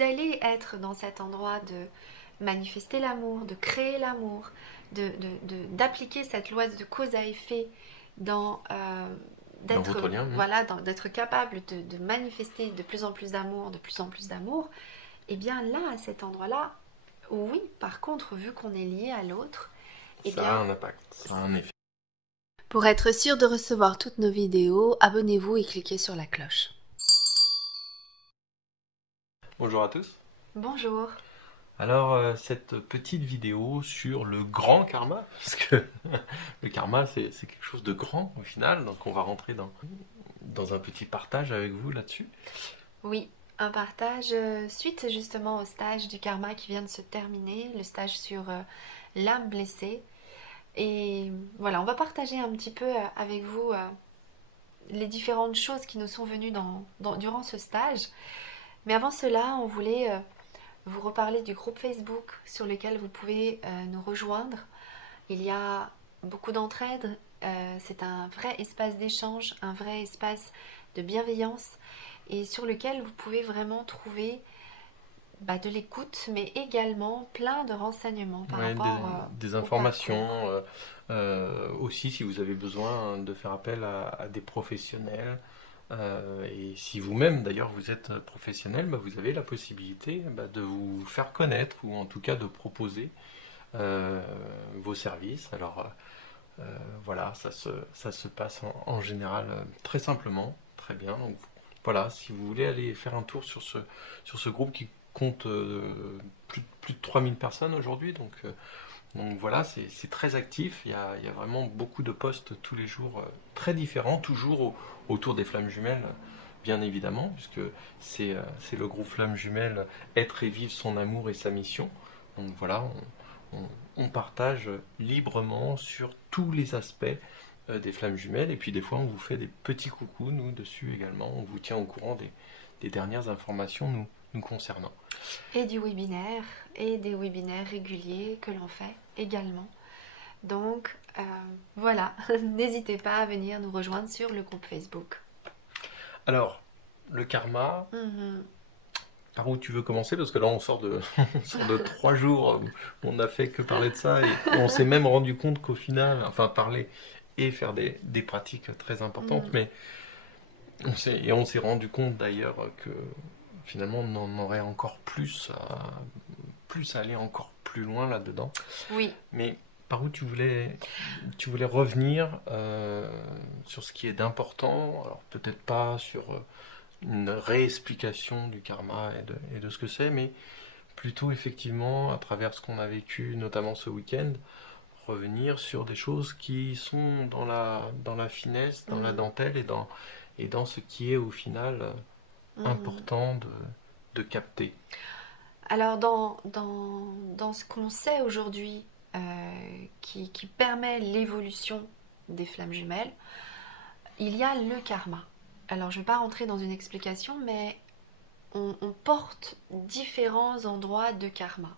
vous allez être dans cet endroit de manifester l'amour, de créer l'amour, d'appliquer cette loi de cause à effet dans Dans votre lien, oui. voilà, d'être capable de manifester de plus en plus d'amour, et bien là, à cet endroit-là, oui, par contre, vu qu'on est lié à l'autre, eh Ça a bien, un impact, ça a un effet. pour être sûr de recevoir toutes nos vidéos, abonnez-vous et cliquez sur la cloche. Bonjour à tous. Bonjour. Alors, cette petite vidéo sur le grand karma, parce que le karma, c'est quelque chose de grand au final, donc on va rentrer dans un petit partage avec vous là-dessus. Oui, un partage suite justement au stage du karma qui vient de se terminer, le stage sur l'âme blessée. Et voilà, on va partager un petit peu avec vous les différentes choses qui nous sont venues durant ce stage. Mais avant cela, on voulait vous reparler du groupe Facebook sur lequel vous pouvez nous rejoindre. Il y a beaucoup d'entraide, c'est un vrai espace d'échange, un vrai espace de bienveillance et sur lequel vous pouvez vraiment trouver de l'écoute, mais également plein de renseignements par Ouais, rapport des au parcours. informations, aussi si vous avez besoin de faire appel à des professionnels. Et si vous-même d'ailleurs vous êtes professionnel, bah, vous avez la possibilité bah, de vous faire connaître ou en tout cas de proposer euh, vos services. Alors voilà, ça se passe en général très simplement, très bien. Donc voilà, si vous voulez aller faire un tour sur ce groupe qui compte plus de 3000 personnes aujourd'hui, donc voilà, c'est très actif, il y a vraiment beaucoup de posts tous les jours très différents, toujours autour des flammes jumelles, bien évidemment, puisque c'est le groupe Flammes Jumelles, être et vivre son amour et sa mission. Donc voilà, on partage librement sur tous les aspects des flammes jumelles, et puis des fois on vous fait des petits coucous, nous, dessus également, on vous tient au courant des dernières informations nous concernant. Et des webinaires réguliers que l'on fait également. Donc voilà, n'hésitez pas à venir nous rejoindre sur le groupe Facebook. Alors, le karma, Mhm. par où tu veux commencer? Parce que là, on sort on sort de 3 jours où on n'a fait que parler de ça et on s'est même rendu compte qu'au final, enfin, parler et faire des pratiques très importantes, Mhm. mais on s'est rendu compte d'ailleurs que finalement, on en aurait encore plus à aller encore plus loin là-dedans. Oui, Mais par où tu voulais revenir sur ce qui est d'important? Alors, peut-être pas sur une réexplication du karma et de ce que c'est, mais plutôt effectivement, à travers ce qu'on a vécu, notamment ce week-end, revenir sur des choses qui sont dans la finesse, dans la mhm. dentelle et dans ce qui est au final Mhm. important de capter. Alors dans ce qu'on sait aujourd'hui qui permet l'évolution des flammes jumelles, il y a le karma. Alors je ne vais pas rentrer dans une explication, mais on porte différents endroits de karma.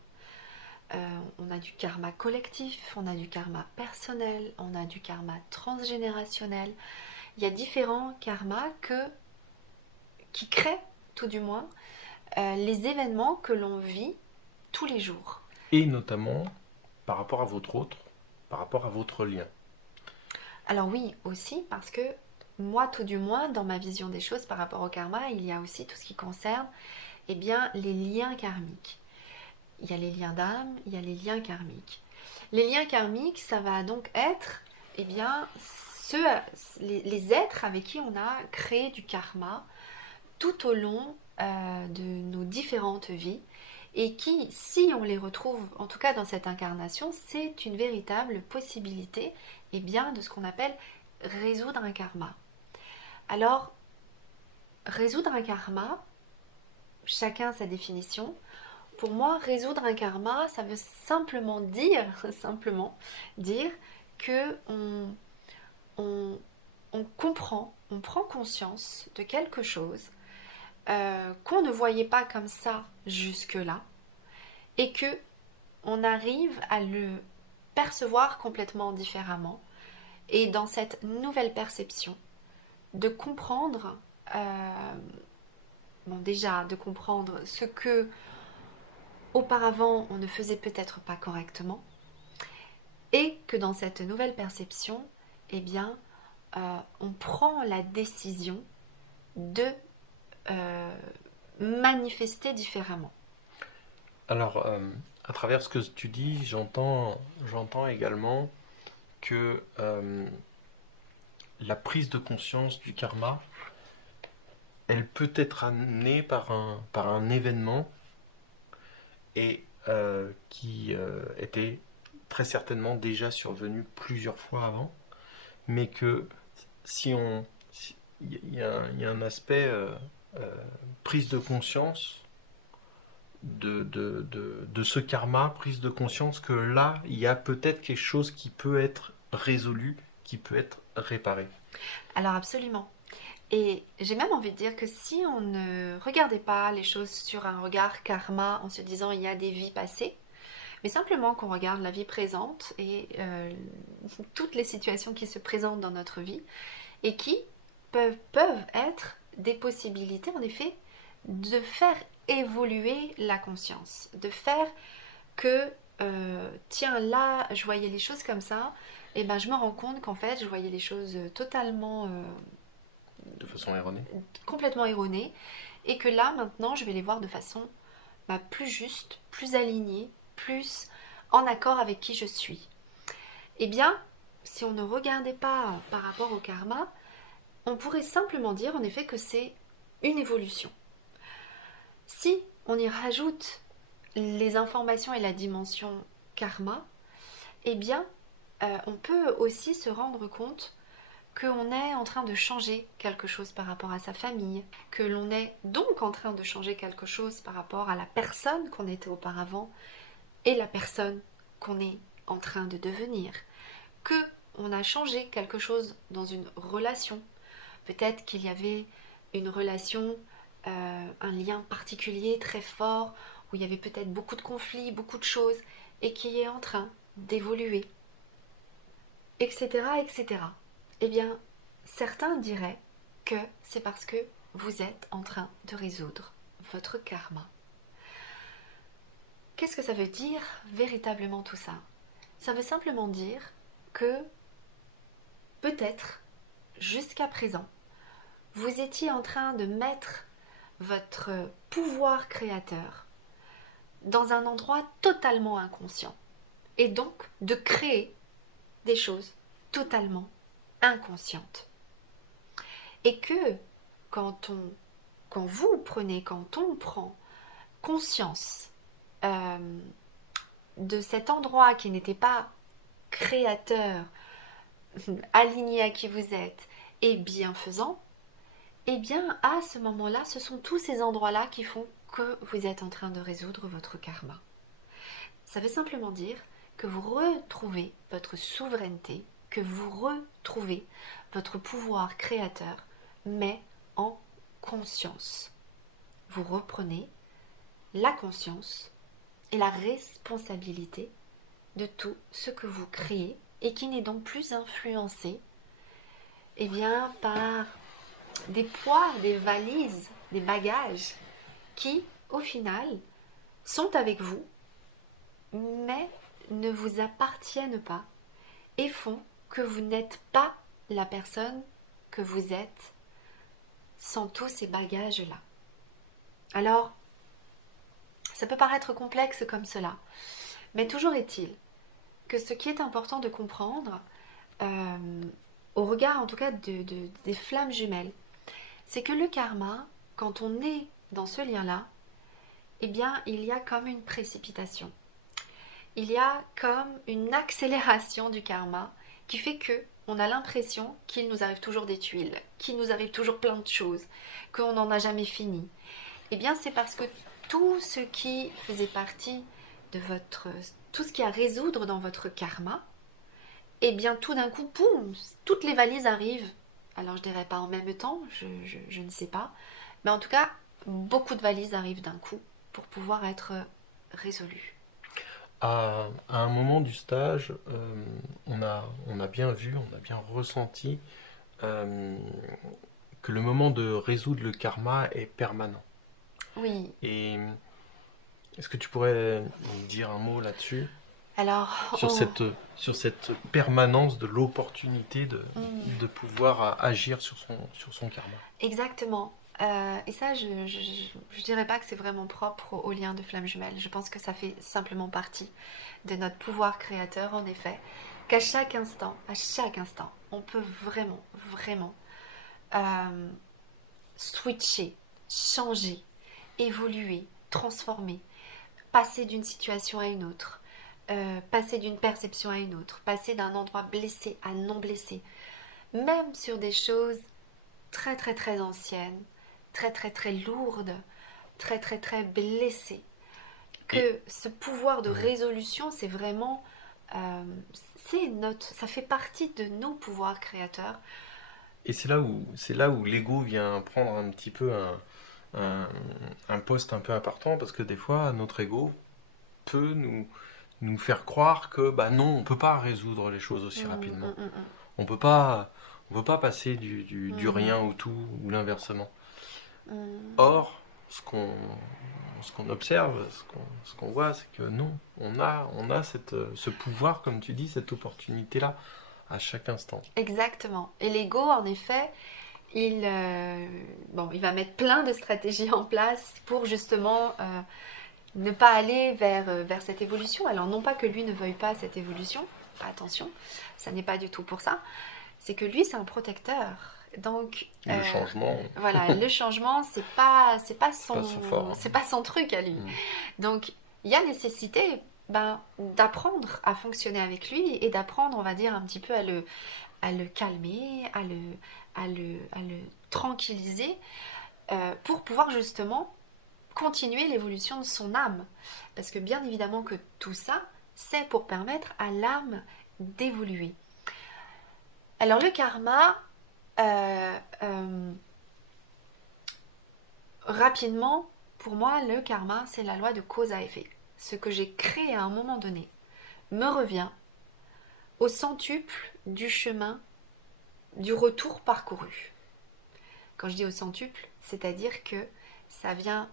On a du karma collectif, on a du karma personnel, on a du karma transgénérationnel. Il y a différents karmas qui créent, tout du moins, les événements que l'on vit tous les jours. Et notamment par rapport à votre autre, par rapport à votre lien. Alors oui, aussi, parce que moi, tout du moins, dans ma vision des choses par rapport au karma, il y a aussi tout ce qui concerne les liens karmiques. Il y a les liens d'âme, il y a les liens karmiques. Les liens karmiques, ça va donc être eh bien, ceux, les êtres avec qui on a créé du karma tout au long de nos différentes vies et qui, si on les retrouve, en tout cas dans cette incarnation, c'est une véritable possibilité de ce qu'on appelle résoudre un karma. Alors, résoudre un karma, chacun sa définition. Pour moi, résoudre un karma, ça veut simplement dire que on, on comprend, on prend conscience de quelque chose qu'on ne voyait pas comme ça jusque-là et que on arrive à le percevoir complètement différemment et dans cette nouvelle perception de comprendre bon, déjà de comprendre ce que auparavant on ne faisait peut-être pas correctement, et que dans cette nouvelle perception, eh bien, on prend la décision de euh, manifester différemment. Alors, à travers ce que tu dis, j'entends également que la prise de conscience du karma, elle peut être amenée par un événement et qui était très certainement déjà survenu plusieurs fois avant, mais que si on, il y a un aspect euh, prise de conscience de ce karma, prise de conscience que là, il y a peut-être quelque chose qui peut être résolu, qui peut être réparé. Alors absolument. Et j'ai même envie de dire que si on ne regardait pas les choses sur un regard karma en se disant il y a des vies passées, mais simplement qu'on regarde la vie présente et toutes les situations qui se présentent dans notre vie et qui peuvent être des possibilités en effet de faire évoluer la conscience, de faire que tiens là je voyais les choses comme ça, et ben je me rends compte qu'en fait je voyais les choses totalement De façon erronée. complètement erronées et que là maintenant je vais les voir de façon plus juste, plus alignée, plus en accord avec qui je suis. Eh bien, si on ne regardait pas par rapport au karma, on pourrait simplement dire en effet que c'est une évolution. Si on y rajoute les informations et la dimension karma, eh bien, on peut aussi se rendre compte qu'on est en train de changer quelque chose par rapport à sa famille, que l'on est donc en train de changer quelque chose par rapport à la personne qu'on était auparavant et la personne qu'on est en train de devenir, que on a changé quelque chose dans une relation. Peut-être qu'il y avait une relation, un lien particulier très fort, où il y avait peut-être beaucoup de conflits, beaucoup de choses, et qui est en train d'évoluer, etc., etc. Eh bien, certains diraient que c'est parce que vous êtes en train de résoudre votre karma. Qu'est-ce que ça veut dire véritablement tout ça? Ça veut simplement dire que peut-être, jusqu'à présent, vous étiez en train de mettre votre pouvoir créateur dans un endroit totalement inconscient et donc de créer des choses totalement inconscientes. Et que quand on prend conscience de cet endroit qui n'était pas créateur, aligné à qui vous êtes et bienfaisant, eh bien à ce moment-là, ce sont tous ces endroits-là qui font que vous êtes en train de résoudre votre karma. Ça veut simplement dire que vous retrouvez votre souveraineté, que vous retrouvez votre pouvoir créateur, mais en conscience. Vous reprenez la conscience et la responsabilité de tout ce que vous créez et qui n'est donc plus influencé par des poids, des valises, des bagages qui, au final, sont avec vous, mais ne vous appartiennent pas et font que vous n'êtes pas la personne que vous êtes sans tous ces bagages-là. Alors, ça peut paraître complexe comme cela, mais toujours est-il que ce qui est important de comprendre, au regard en tout cas des flammes jumelles, c'est que le karma, quand on est dans ce lien-là, eh bien, il y a comme une précipitation. Il y a comme une accélération du karma qui fait que on a l'impression qu'il nous arrive toujours des tuiles, qu'il nous arrive toujours plein de choses, qu'on n'en a jamais fini. Eh bien, c'est parce que tout ce qui faisait partie de tout ce qui a à résoudre dans votre karma, eh bien, tout d'un coup, boum, toutes les valises arrivent. Alors, je dirais pas en même temps, je ne sais pas, mais en tout cas, beaucoup de valises arrivent d'un coup pour pouvoir être résolues. À un moment du stage, on a bien vu, on a bien ressenti euh, que le moment de résoudre le karma est permanent. Oui. Et est-ce que tu pourrais dire un mot là-dessus, Alors, sur cette permanence de l'opportunité hmm, de pouvoir agir sur son karma? exactement. Et ça, je dirais pas que c'est vraiment propre au lien de flamme jumelle. Je pense que ça fait simplement partie de notre pouvoir créateur, en effet, qu'à chaque instant, on peut vraiment, vraiment euh, switcher, changer, évoluer, transformer, passer d'une situation à une autre, passer d'une perception à une autre, passer d'un endroit blessé à non blessé, même sur des choses très très très anciennes, très très très lourdes, très très très blessées. Et, Que ce pouvoir de ouais. résolution, c'est vraiment, euh, ça fait partie de nos pouvoirs créateurs. Et c'est là où l'ego vient prendre un petit peu un, un poste un peu important, parce que des fois, notre ego peut nous faire croire que bah non, on peut pas résoudre les choses aussi Mm, rapidement. mm, mm, On peut pas, on peut pas passer du mm, rien au tout ou l'inversement. mm. Or, ce qu'on observe, ce qu'on voit, c'est que non, on a ce pouvoir, comme tu dis, cette opportunité-là à chaque instant. Exactement. Et l'ego, en effet, bon, il va mettre plein de stratégies en place pour justement ne pas aller vers cette évolution. Alors non pas que lui ne veuille pas cette évolution, attention, ça n'est pas du tout pour ça. C'est que lui, c'est un protecteur. Donc Le changement, voilà, le changement, c'est pas son fort. c'est pas son truc à lui. Mm. Donc il y a nécessité d'apprendre à fonctionner avec lui et d'apprendre, on va dire, un petit peu à le calmer, à le tranquilliser pour pouvoir justement continuer l'évolution de son âme. Parce que bien évidemment que tout ça, c'est pour permettre à l'âme d'évoluer. Alors le karma, euh, euh, rapidement, pour moi, le karma, c'est la loi de cause à effet. Ce que j'ai créé à un moment donné me revient au centuple du chemin du retour parcouru. Quand je dis au centuple, c'est-à-dire que ça vient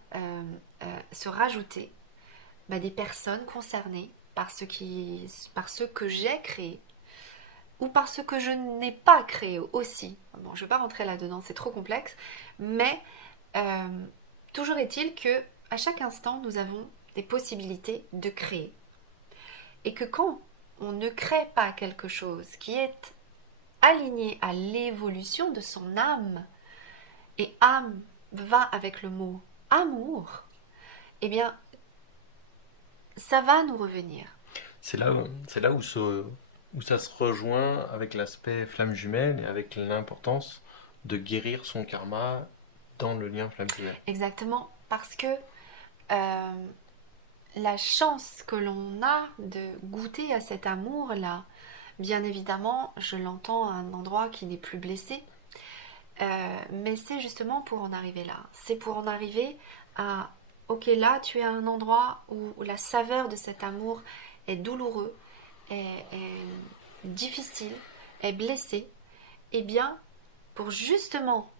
se rajouter des personnes concernées par ce que j'ai créé ou par ce que je n'ai pas créé aussi. Bon, je ne vais pas rentrer là-dedans, c'est trop complexe, mais euh, toujours est-il que à chaque instant, nous avons des possibilités de créer. Et que quand on ne crée pas quelque chose qui est aligné à l'évolution de son âme, et âme va avec le mot amour, eh bien, ça va nous revenir. C'est là où ça se rejoint avec l'aspect flamme jumelle et avec l'importance de guérir son karma dans le lien flamme jumelle. Exactement, parce que euh, la chance que l'on a de goûter à cet amour-là, bien évidemment, je l'entends à un endroit qui n'est plus blessé, mais c'est justement pour en arriver là. C'est pour en arriver à, ok, là, tu es à un endroit où la saveur de cet amour est douloureux, est difficile, est blessé. Eh bien, pour justement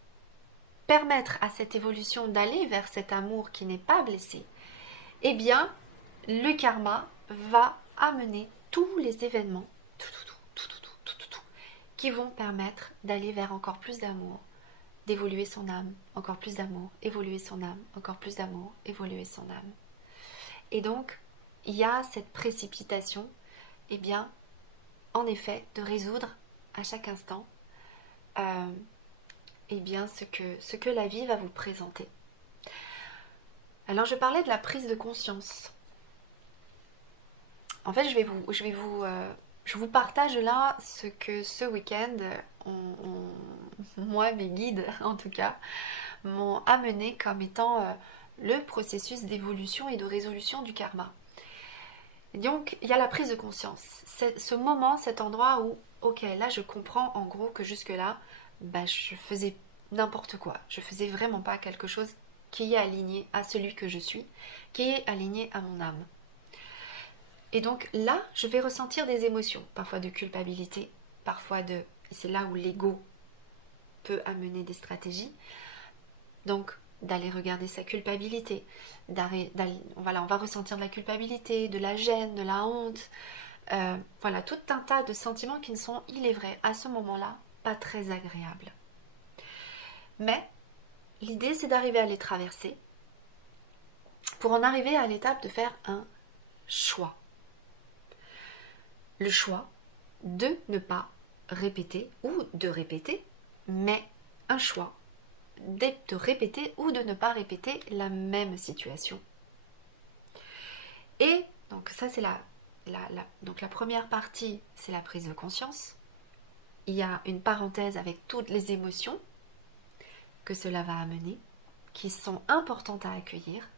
permettre à cette évolution d'aller vers cet amour qui n'est pas blessé, eh bien, le karma va amener tous les événements qui vont permettre d'aller vers encore plus d'amour, d'évoluer son âme, encore plus d'amour, évoluer son âme, encore plus d'amour, évoluer son âme. Et donc, il y a cette précipitation, eh bien, en effet, de résoudre à chaque instant eh bien, ce que la vie va vous présenter. Alors, je parlais de la prise de conscience. En fait, je vous partage là ce que ce week-end, moi, mes guides en tout cas, m'ont amené comme étant le processus d'évolution et de résolution du karma. Et donc, il y a la prise de conscience. C'est ce moment, cet endroit où, ok, là, je comprends en gros que jusque-là, je faisais n'importe quoi. Je faisais vraiment pas quelque chose qui est aligné à celui que je suis, qui est aligné à mon âme. Et donc là, je vais ressentir des émotions, parfois de culpabilité, parfois c'est là où l'ego peut amener des stratégies. Donc d'aller regarder sa culpabilité. Voilà, on va ressentir de la culpabilité, de la gêne, de la honte. Voilà, tout un tas de sentiments qui ne sont, il est vrai, à ce moment-là, pas très agréables. Mais l'idée, c'est d'arriver à les traverser pour en arriver à l'étape de faire un choix. Le choix de ne pas répéter ou de répéter, mais un choix de répéter ou de ne pas répéter la même situation. Et donc ça c'est donc la première partie, c'est la prise de conscience. Il y a une parenthèse avec toutes les émotions que cela va amener, qui sont importantes à accueillir.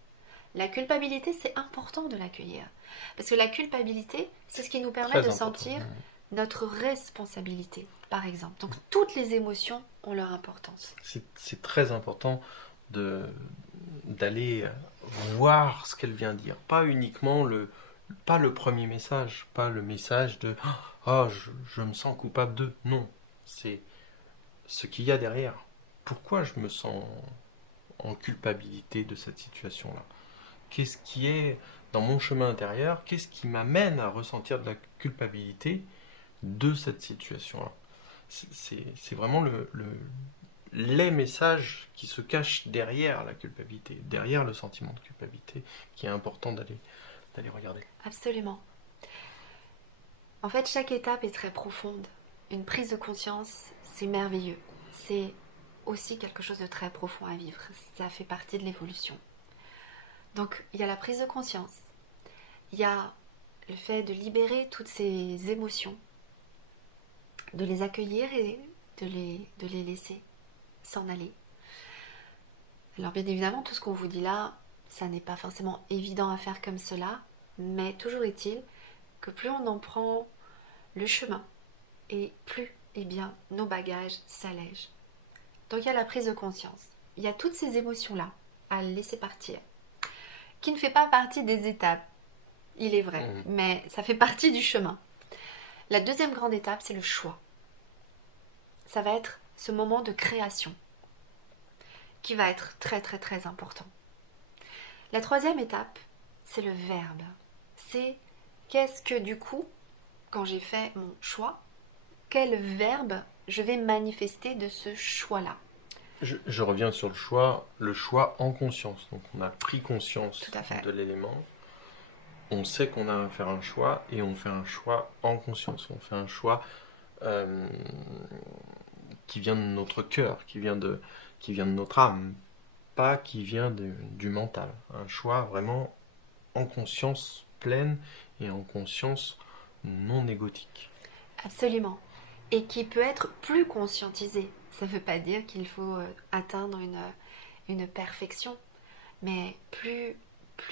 La culpabilité, c'est important de l'accueillir. Parce que la culpabilité, c'est ce qui nous permet de sentir notre responsabilité, par exemple. Donc, toutes les émotions ont leur importance. C'est très important d'aller voir ce qu'elle vient dire. Pas uniquement pas le premier message, pas le message de « Ah, je me sens coupable de… » Non, c'est ce qu'il y a derrière. Pourquoi je me sens en culpabilité de cette situation-là? Qu'est-ce qui est dans mon chemin intérieur? Qu'est-ce qui m'amène à ressentir de la culpabilité de cette situation-là? C'est vraiment les messages qui se cachent derrière la culpabilité, derrière le sentiment de culpabilité, qui est important d'aller regarder. Absolument. En fait, chaque étape est très profonde. Une prise de conscience, c'est merveilleux. C'est aussi quelque chose de très profond à vivre. Ça fait partie de l'évolution. Donc, il y a la prise de conscience. Il y a le fait de libérer toutes ces émotions, de les accueillir et de les laisser s'en aller. Alors, bien évidemment, tout ce qu'on vous dit là, ça n'est pas forcément évident à faire comme cela, mais toujours est-il que plus on en prend le chemin, et plus, eh bien, nos bagages s'allègent. Donc, il y a la prise de conscience. Il y a toutes ces émotions-là à laisser partir, qui ne fait pas partie des étapes, il est vrai, mais ça fait partie du chemin. La deuxième grande étape, c'est le choix. Ça va être ce moment de création, qui va être très très très important. La troisième étape, c'est le verbe. C'est qu'est-ce que du coup, quand j'ai fait mon choix, quel verbe je vais manifester de ce choix-là. Je reviens sur le choix en conscience. Donc on a pris conscience de l'élément, on sait qu'on a à faire un choix et on fait un choix en conscience. On fait un choix qui vient de notre cœur, qui vient de notre âme, pas qui vient du mental. Un choix vraiment en conscience pleine et en conscience non égotique. Absolument. Et qui peut être plus conscientisé. Ça ne veut pas dire qu'il faut atteindre une perfection, mais plus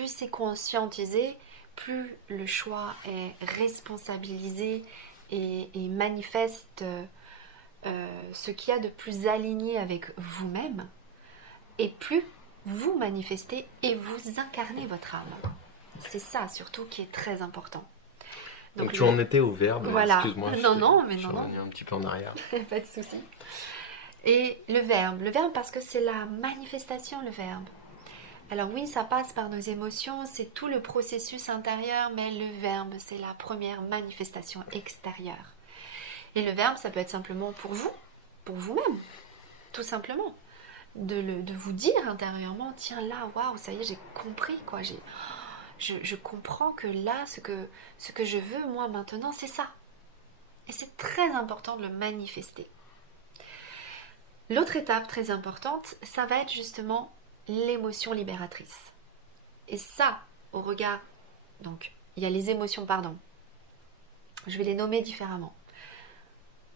c'est conscientisé, plus le choix est responsabilisé et manifeste ce qu'il y a de plus aligné avec vous-même, et plus vous manifestez et vous incarnez votre âme. C'est ça surtout qui est très important. Donc tu en étais au verbe, voilà. Excuse-moi, non, je suis revenu un petit peu en arrière. Pas de souci. Et le verbe parce que c'est la manifestation, le verbe. Alors oui, ça passe par nos émotions, c'est tout le processus intérieur, mais le verbe, c'est la première manifestation extérieure. Et le verbe, ça peut être simplement pour vous-même, tout simplement. De vous dire intérieurement, tiens là, waouh, ça y est, j'ai compris, quoi. Je comprends que là, ce que je veux, moi, maintenant, c'est ça. Et c'est très important de le manifester. L'autre étape très importante, ça va être justement l'émotion libératrice. Et ça, au regard... Donc, il y a les émotions, je vais les nommer différemment.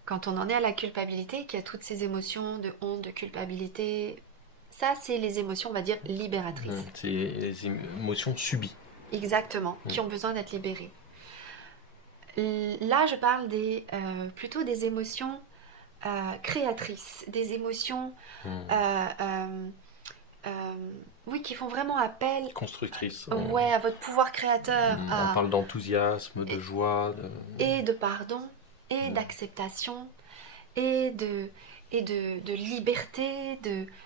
Quand on en est à la culpabilité, qu'il y a toutes ces émotions de honte, de culpabilité, ça, c'est les émotions, on va dire, libératrices. C'est les émotions subies. Exactement, qui ont besoin d'être libérées. Là, je parle plutôt des émotions créatrices, des émotions oui, qui font vraiment appel... Constructrices. Ouais, à votre pouvoir créateur. On parle d'enthousiasme, de joie. Et de pardon, et d'acceptation, et et de liberté.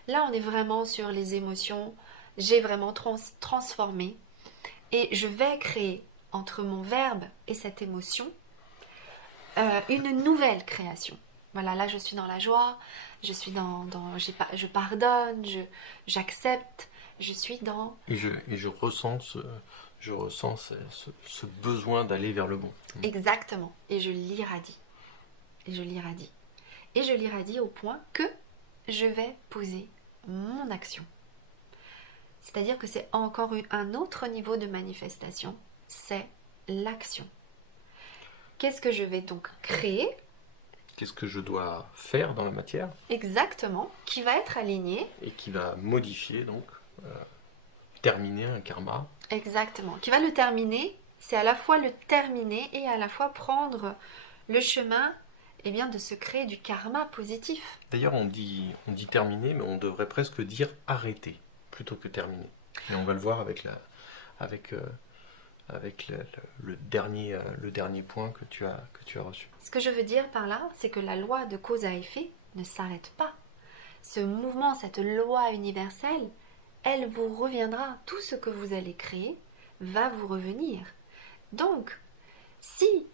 Là, on est vraiment sur les émotions. J'ai vraiment transformé. Et je vais créer entre mon verbe et cette émotion une nouvelle création. Voilà, là je suis dans la joie, je suis je pardonne, j'accepte, je suis dans... Et je ressens ce besoin d'aller vers le bon. Exactement. Et je l'irradie. Et je l'irradie. Et je l'irradie au point que je vais poser mon action. C'est-à-dire que c'est encore un autre niveau de manifestation, c'est l'action. Qu'est-ce que je vais donc créer? Qu'est-ce que je dois faire dans la matière? Exactement, qui va être aligné. Et qui va modifier, donc, terminer un karma. Exactement, qui va le terminer. C'est à la fois le terminer et à la fois prendre le chemin de se créer du karma positif. D'ailleurs, on dit terminer, mais on devrait presque dire arrêter, plutôt que terminer. Et on va le voir avec le dernier point que tu as reçu. Ce que je veux dire par là, c'est que la loi de cause à effet ne s'arrête pas. Ce mouvement, cette loi universelle, elle vous reviendra. Tout ce que vous allez créer va vous revenir. Donc, si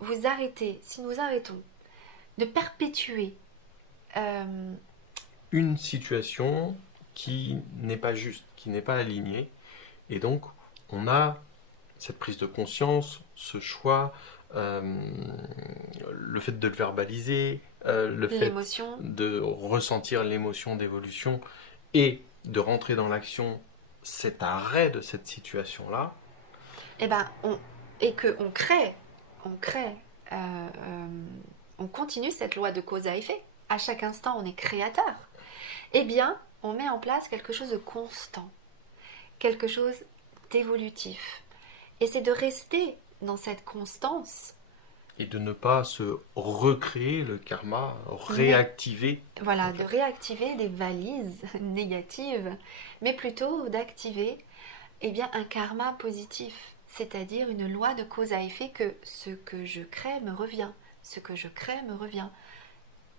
nous arrêtons de perpétuer une situation qui n'est pas juste, qui n'est pas alignée, et donc on a cette prise de conscience, ce choix, le fait de le verbaliser, le fait de ressentir l'émotion d'évolution et de rentrer dans l'action, cet arrêt de cette situation-là. Et qu'on crée, on continue cette loi de cause à effet. À chaque instant, on est créateur. Eh bien, on met en place quelque chose de constant, quelque chose d'évolutif. Et c'est de rester dans cette constance. Et de ne pas se recréer le karma, réactiver. Voilà, de réactiver des valises négatives, mais plutôt d'activer un karma positif, c'est-à-dire une loi de cause à effet que ce que je crée me revient. Ce que je crée me revient.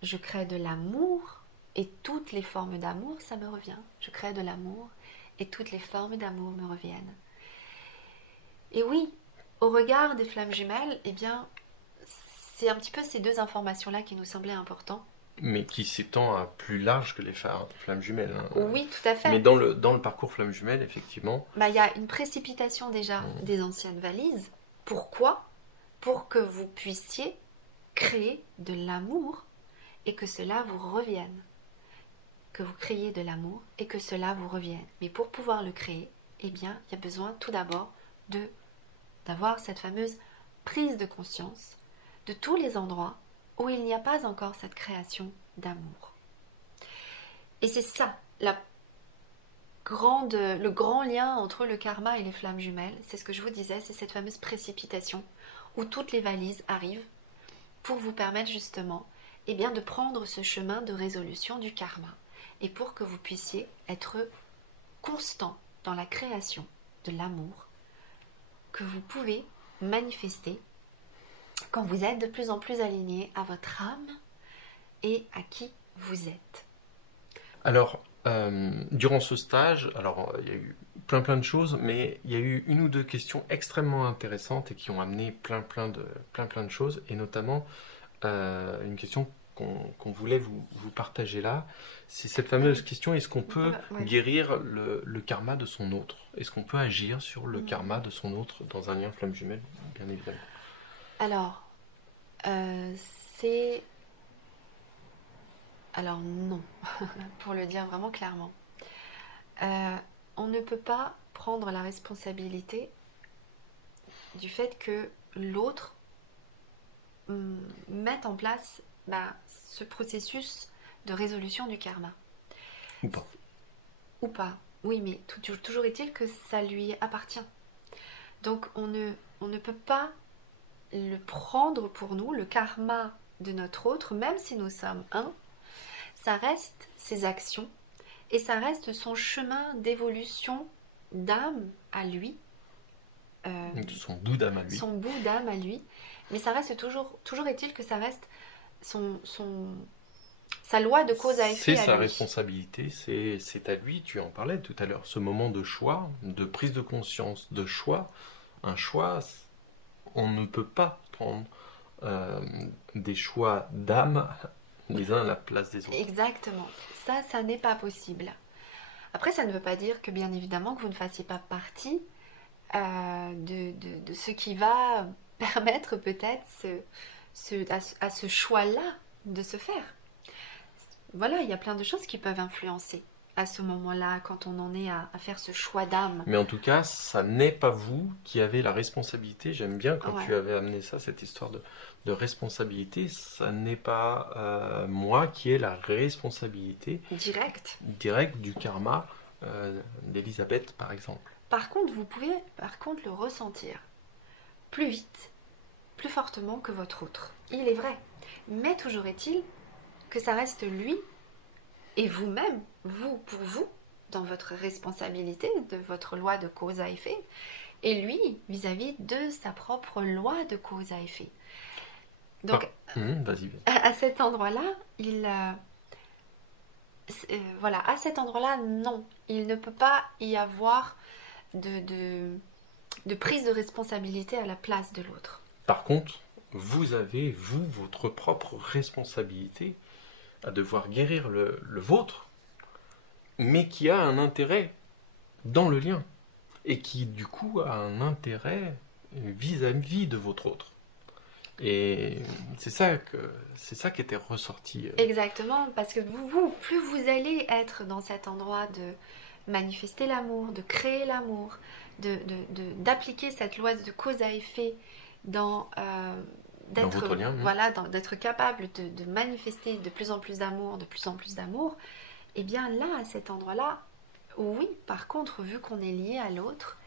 Je crée de l'amour et toutes les formes d'amour, ça me revient. Je crée de l'amour et toutes les formes d'amour me reviennent. Et oui, au regard des flammes jumelles, c'est un petit peu ces deux informations-là qui nous semblaient importantes. Mais qui s'étend à plus large que les flammes jumelles. Hein. Oui, tout à fait. Mais dans le parcours flammes jumelles, effectivement... Il y a une précipitation déjà des anciennes valises. Pourquoi? Pour que vous puissiez créer de l'amour et que cela vous revienne. Que vous créiez de l'amour et que cela vous revienne. Mais pour pouvoir le créer, il y a besoin tout d'abord d'avoir cette fameuse prise de conscience de tous les endroits où il n'y a pas encore cette création d'amour. Et c'est ça, le grand lien entre le karma et les flammes jumelles. C'est ce que je vous disais, c'est cette fameuse précipitation où toutes les valises arrivent pour vous permettre justement de prendre ce chemin de résolution du karma et pour que vous puissiez être constant dans la création de l'amour que vous pouvez manifester quand vous êtes de plus en plus aligné à votre âme et à qui vous êtes. Alors, durant ce stage, il y a eu plein de choses, mais il y a eu une ou deux questions extrêmement intéressantes et qui ont amené plein de choses, et notamment une question qu'on voulait vous partager là, c'est cette fameuse question, est-ce qu'on peut guérir le karma de son autre? Est-ce qu'on peut agir sur le karma de son autre dans un lien flamme jumelle, bien évidemment? Alors, Alors non, pour le dire vraiment clairement. On ne peut pas prendre la responsabilité du fait que l'autre mette en place ce processus de résolution du karma. Ou pas. Oui, mais toujours est-il que ça lui appartient. Donc on ne peut pas le prendre pour nous, le karma de notre autre, même si nous sommes un. Ça reste ses actions et ça reste son chemin d'évolution d'âme à lui. Son bout d'âme à lui. Son bout d'âme à lui. Mais ça reste toujours est-il que ça reste Sa loi de cause à C'est effet à sa lui. responsabilité, c'est à lui, tu en parlais tout à l'heure, ce moment de choix, de prise de conscience, de choix. Un choix, on ne peut pas prendre euh, des choix d'âme les uns à la place des autres. Exactement. Ça n'est pas possible. Après, ça ne veut pas dire que, bien évidemment, que vous ne fassiez pas partie de ce qui va permettre peut-être à ce choix-là de se faire. Voilà, il y a plein de choses qui peuvent influencer à ce moment-là, quand on en est à faire ce choix d'âme. Mais en tout cas, ça n'est pas vous qui avez la responsabilité. J'aime bien quand Ouais, tu avais amené ça, cette histoire de responsabilité. Ça n'est pas moi qui ai la responsabilité direct. directe du karma d'Elisabeth, par exemple. Par contre, vous pouvez par contre le ressentir plus vite, plus fortement que votre autre. Il est vrai. Mais toujours est-il que ça reste lui et vous-même, vous pour vous, dans votre responsabilité de votre loi de cause à effet, et lui vis-à-vis de sa propre loi de cause à effet. Donc, Vas-y. à cet endroit-là, voilà, à cet endroit-là, non, il ne peut pas y avoir de prise de responsabilité à la place de l'autre. Par contre, vous avez, vous, votre propre responsabilité à devoir guérir le vôtre, mais qui a un intérêt dans le lien, et qui, du coup, a un intérêt vis-à-vis de votre autre. Et c'est ça qui était ressorti. Exactement, parce que plus vous allez être dans cet endroit de manifester l'amour, de créer l'amour, d'appliquer cette loi de cause à effet dans Dans votre lien, voilà, d'être capable de manifester de plus en plus d'amour, et bien là, à cet endroit-là, oui, par contre, vu qu'on est lié à l'autre,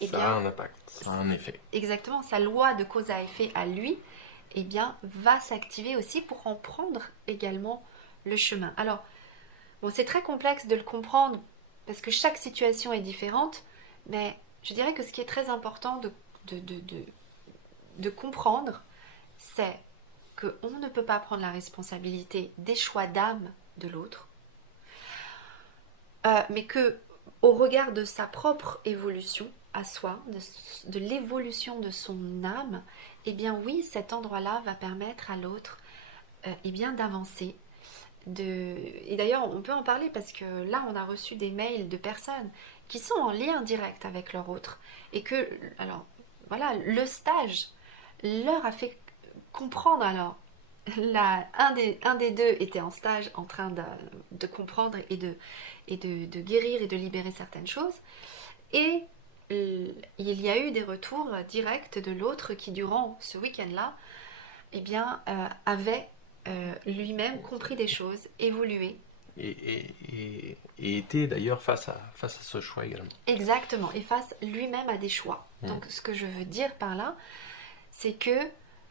eh ça bien, a un impact, ça a un effet. exactement, sa loi de cause à effet à lui, eh bien, va s'activer aussi pour en prendre également le chemin. Alors, bon, c'est très complexe de le comprendre parce que chaque situation est différente, mais je dirais que ce qui est très important de comprendre, c'est qu'on ne peut pas prendre la responsabilité des choix d'âme de l'autre, mais que au regard de sa propre évolution à soi, de l'évolution de son âme, eh bien oui, cet endroit-là va permettre à l'autre eh bien d'avancer. Et d'ailleurs, on peut en parler parce que là, on a reçu des mails de personnes qui sont en lien direct avec leur autre. Et que, alors, voilà, le stage leur a fait comprendre, alors, un des deux était en stage en train de comprendre et de guérir et de libérer certaines choses. Et il y a eu des retours directs de l'autre qui, durant ce week-end-là, eh bien, avait lui-même compris des choses, évolué. Et était d'ailleurs face à ce choix également. Exactement, et face lui-même à des choix. Donc, ce que je veux dire par là, c'est que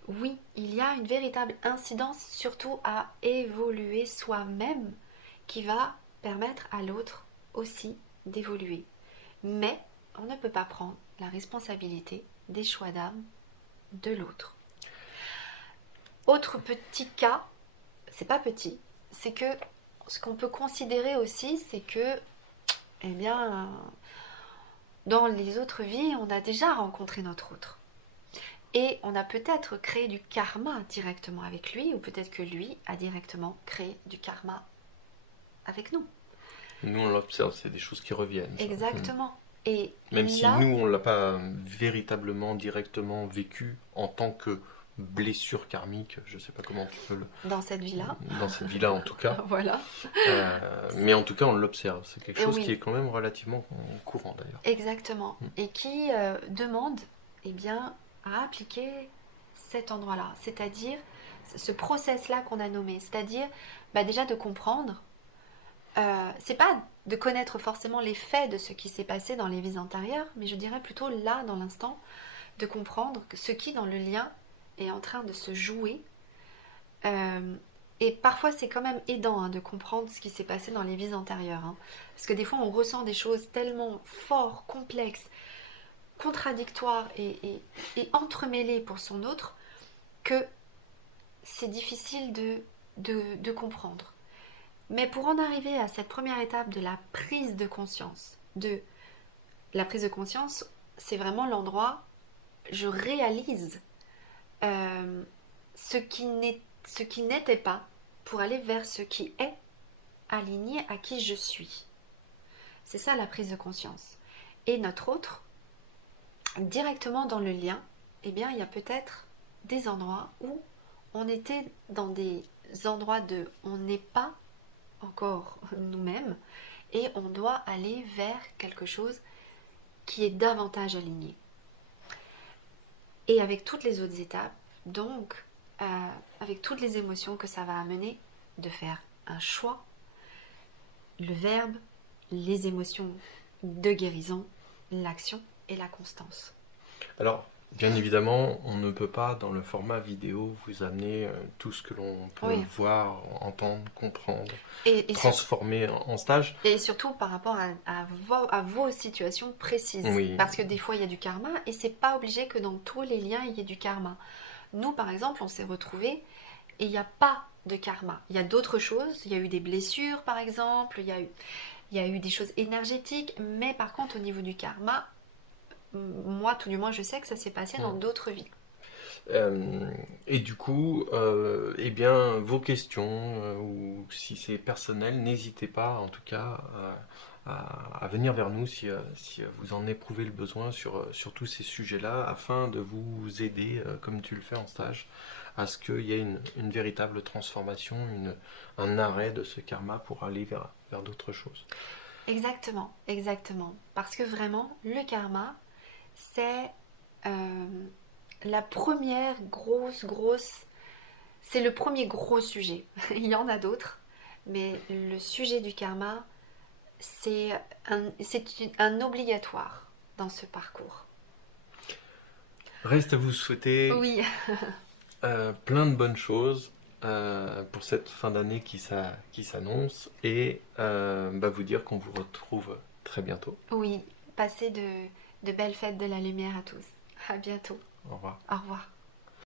oui, il y a une véritable incidence surtout à évoluer soi-même qui va permettre à l'autre aussi d'évoluer. Mais on ne peut pas prendre la responsabilité des choix d'âme de l'autre. Autre petit cas, c'est pas petit, c'est que ce qu'on peut considérer aussi, c'est que, eh bien, dans les autres vies, on a déjà rencontré notre autre. Et on a peut-être créé du karma directement avec lui, ou peut-être que lui a directement créé du karma avec nous. Nous, on l'observe, c'est des choses qui reviennent. Ça. Exactement. Et même là, si nous, on ne l'a pas véritablement, directement vécu en tant que blessure karmique, je ne sais pas comment tu peux le... dans cette vie-là. Dans cette vie-là, en tout cas. Voilà. Mais en tout cas, on l'observe. C'est quelque chose oui. qui est quand même relativement courant, d'ailleurs. Exactement. Et qui demande, eh bien, à appliquer cet endroit-là. C'est-à-dire, ce process-là qu'on a nommé. C'est-à-dire, déjà de comprendre. C'est pas de connaître forcément les faits de ce qui s'est passé dans les vies antérieures, mais je dirais plutôt là, dans l'instant, de comprendre que ce qui, dans le lien, est en train de se jouer. Et parfois, c'est quand même aidant de comprendre ce qui s'est passé dans les vies antérieures. Parce que des fois, on ressent des choses tellement fortes, complexes, contradictoires et entremêlées pour son autre, que c'est difficile de comprendre. Mais pour en arriver à cette première étape de la prise de conscience, c'est vraiment l'endroit, je réalise ce qui n'était pas pour aller vers ce qui est aligné à qui je suis. C'est ça la prise de conscience. Et notre autre, directement dans le lien, eh bien, il y a peut-être des endroits où on était dans des endroits de on n'est pas encore nous-mêmes et on doit aller vers quelque chose qui est davantage aligné. Et avec toutes les autres étapes, donc avec toutes les émotions que ça va amener, de faire un choix, le verbe, les émotions de guérison, l'action et la constance. Alors, bien évidemment, on ne peut pas, dans le format vidéo, vous amener tout ce que l'on peut voir, entendre, comprendre, et transformer en stage. Et surtout par rapport à vos situations précises. Oui. Parce que des fois, il y a du karma et c'est pas obligé que dans tous les liens, il y ait du karma. Nous, par exemple, on s'est retrouvés et il n'y a pas de karma. Il y a d'autres choses. Il y a eu des blessures, par exemple. Il y a eu des choses énergétiques. Mais par contre, au niveau du karma, moi, tout du moins, je sais que ça s'est passé dans d'autres vies. Et du coup, eh bien, vos questions, ou si c'est personnel, n'hésitez pas, en tout cas, à venir vers nous si vous en éprouvez le besoin sur tous ces sujets-là, afin de vous aider, comme tu le fais en stage, à ce qu'il y ait une véritable transformation, un arrêt de ce karma pour aller vers d'autres choses. Exactement, exactement. Parce que vraiment, le karma, c'est la première c'est le premier gros sujet. Il y en a d'autres, mais le sujet du karma, c'est un obligatoire dans ce parcours. Reste à vous souhaiter oui. plein de bonnes choses pour cette fin d'année qui s'annonce, et vous dire qu'on vous retrouve très bientôt. Oui, passez de belles fêtes de la lumière à tous. À bientôt. Au revoir. Au revoir.